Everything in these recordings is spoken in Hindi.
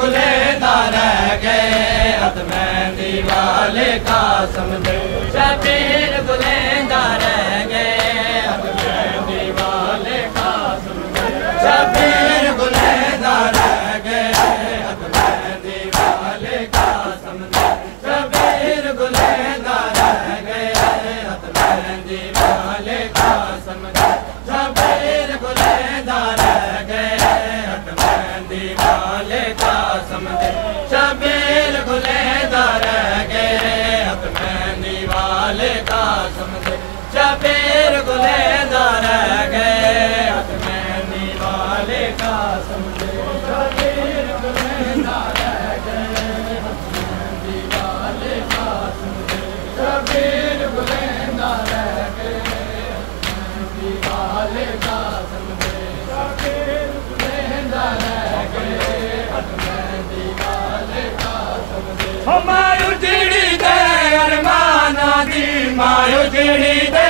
गुलेदा रह गए हथ मेहंदी वाले कासम दे शबीर गुलेदा रह गए हथ मेहंदी वाले कासम दे शबीर गुलेदा रह गए हथ मेहंदी वाले कासम दे शबीर गुलेदा रह गए हथ मेहंदी वाले कासम दे शबीर गुलेदा रह गए हथ मेहंदी वाले कासम दे शबीर गुलेदा रह गए हथ मेहंदी वाले कासम दे शबीर गुलेदा रह गए हथ मेहंदी वाले कासम दे शबीर गुलेदा रह गए हथ मेहंदी वाले कासम दे शबीर गुलेदा रह गए हथ मेहंदी वाले कासम दे शबीर गुलेदा रह गए हथ मेहंदी वाले कासम दे मायो जिड़ी दे अरमाना दी मायो जिड़ी दे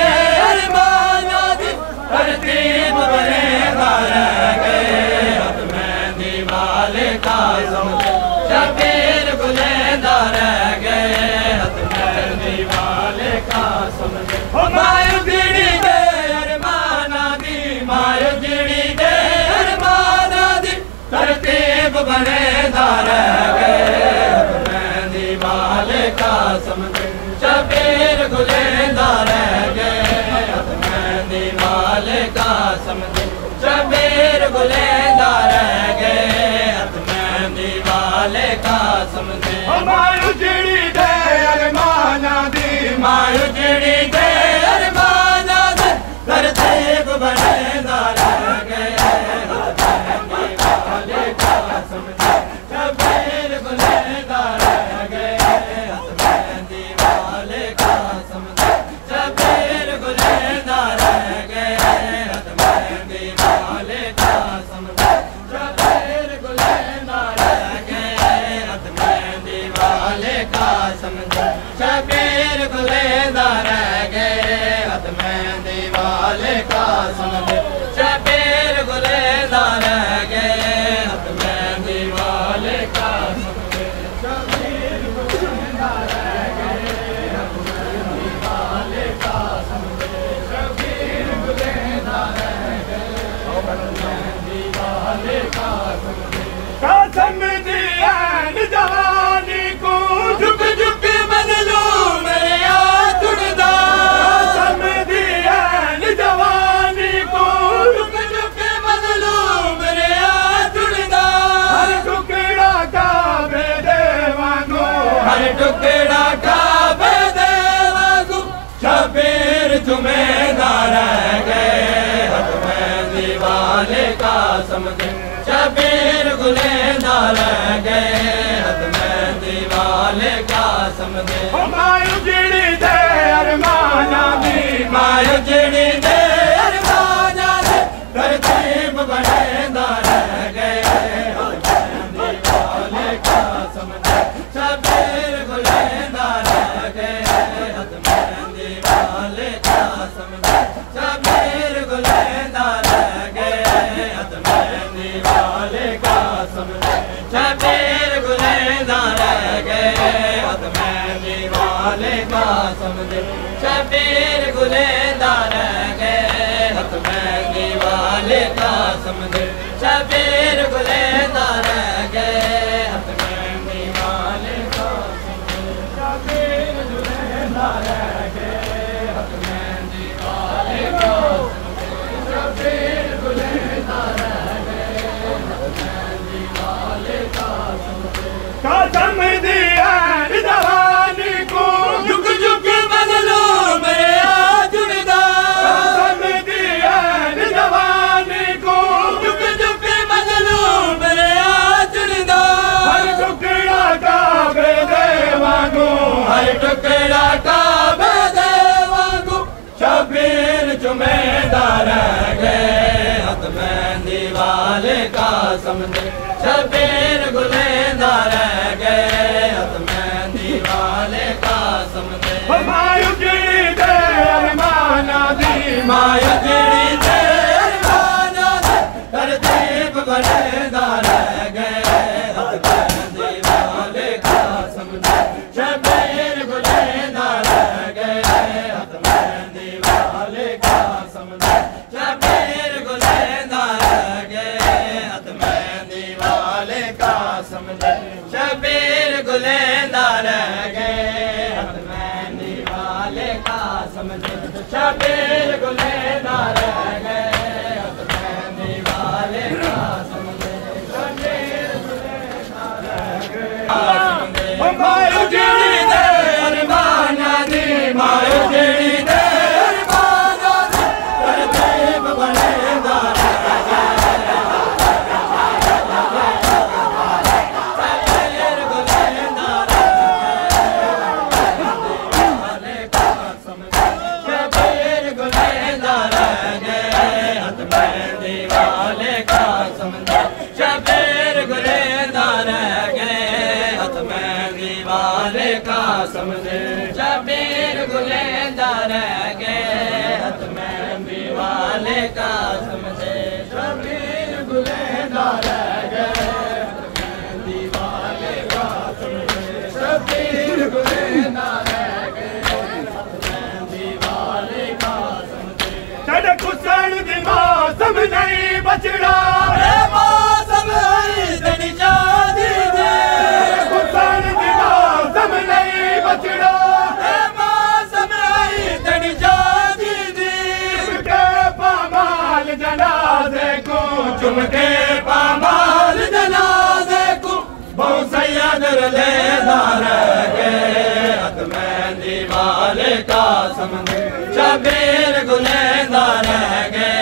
अरमाना दी तरतीब बनेगा रह गए हथ मेहंदी वाले कासम दे शबीर गुलेदा रह गए हथ मेहंदी वाले कासम दे मायो जिड़ी दे अरमाना दी मायो जिड़ी दे अरमाना दी तरतीब बनेगा रह गए हथ मेहंदी वाले कासम दे शबीर गुलेदा रह गए हथ मेहंदी वाले कासम दे शबीर गुलेदा रह गए हथ मेहंदी वाले कासम दे मायो जिड़ी दे अरमाना दी मायो जिड़ी दे अरमाना दे तरतीब बनेदा रह गए हथ मेहंदी वाले कासम दे शबीर गुलेदा रह गए हथ मेहंदी वाले कासम दे शबीर गुलेदा रह गए हथ मेहंदी वाले कासम दे शबीर गुलेदा रह गए हथ मेहंदी वाले कासम दे शबीर गुलेदा रह गए हथ मेहंदी वाले कासम दे शबीर गुलेदा रह गए हथ मेहंदी वाले कासम दे शबीर गुलेदा रह गए हथ मेहंदी वाले कासम दे शबीर गुलेदा रह गए हथ मेहंदी वाले कासम दे कासम दी ऐन जवानी को झुक झुक बदलू मेरे याद जुड़दा कासम दी ऐन जवानी को झुक झुक बदलू मेरे याद जुड़दा हर टुकड़ा काबे दे वांगू हर टुकड़ा काबे दे वांगू शबीर जुमेदा रह गए हथ मेहंदी वाले कासम दे शबीर गुलेदा रह गए हथ मेहंदी वाले कासम दे मायो जिड़ी दे अरमाना दी मायो जिड़ी दे अरमाना दे तरतीब बनेदा रह गए हथ मेहंदी वाले कासम दे शबीर गुलेदा रह गए हथ मेहंदी वाले कासम दे शबीर गुलेदा रह गए हथ मेहंदी वाले कासम दे शबीर गुलेदा रह गए हथ मेहंदी वाले कासम दे शबीर गुलेदा रह गए हथ मेहंदी वाले कासम दे शबीर गुलेदा रह गए हथ मेहंदी वाले कासम दे शबीर गुलेदा रह गए हथ मेहंदी वाले कासम दे शबीर गुलेदा रह गए हथ मेहंदी वाले कासम दे कासम दी ऐन जवानी को झुक झुक बदलू मेरे याद जुड़दा कासम दी ऐन जवानी को झुक झुक बदलू समझे शबीर गुलेंदा रह गए हथ मेहंदी वाले का समझे शबीर गुलेंदा रह गए हथ मेहंदी वाले का समझे शबीर गुलेंदा रह गए मायो जीड़ी दे अरमाना दी मायो जीड़ी दे अरमाना दी करते बनेंदा समझे शबीर गुलेंदा रह गए हथ मेहंदी वाले का समझे शबीर गुलेंदा रह गए हथ मेहंदी वाले का समझे शबीर गुलेंदा रह गए हथ मेहंदी वाले का समझे तेरे कुसण दी मां समझे बचड़ा रे मां समझे तेरी शादी दे कुसण दी मां समझे बचड़ा है मां समय तेरी शादी दी चुमके पामाल जनाजे को चुमके पामाल जनाजे को बहु सैयद लेदार गए हथ मेहंदी वाले का समझे शबीर गुलेंदा रह गए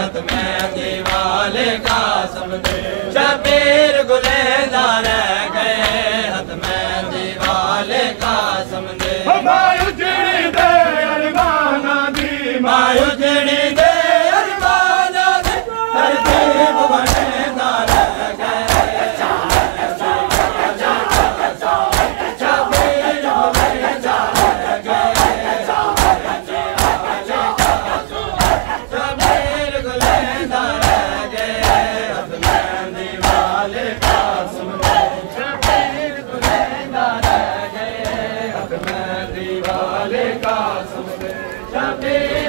हथ मेहंदी वाले का समझे शबीर गुलेंदा रह गए हथ मेहंदी वाले का समझे मायो जीड़ी दे अरमाना दी मायो जीड़ी दे अरमाना दी करते बनेंदा रह गए शबीर गुलेंदा रह गए शबीर गुलेंदा रह गए हथ मेहंदी वाले का समझे शबीर गुलेंदा रह गए हथ मेहंदी वाले का समझे शबीर